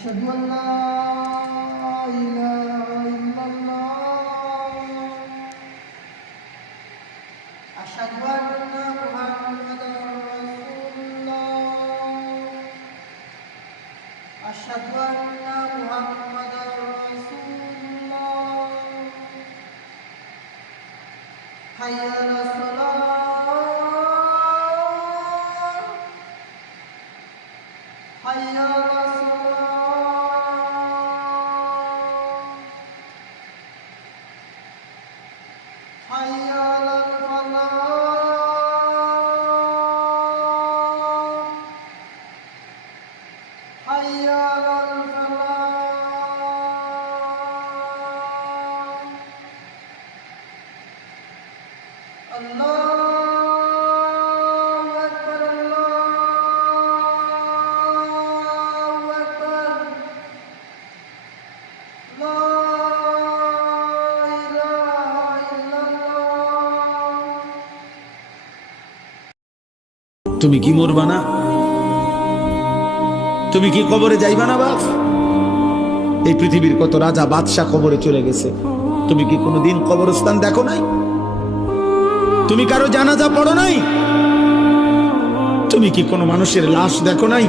أشهد أن لا إله إلا الله أشهد أن محمدا رسول الله أشهد أن محمدا رسول الله حي على الصلاة حي على حي على الفلاح حي على الفلاح الله أكبر الله أكبر لا তুমি কি মরবা না? তুমি কি কবরে যাইবা না? বাপ, এই পৃথিবীর কত রাজা বাদশাহ কবরে চলে গেছে, তুমি কি কোনোদিন কবরস্থান দেখো নাই? তুমি কারো জানাজা পড়ো নাই? তুমি কি কোনো মানুষের লাশ দেখো নাই?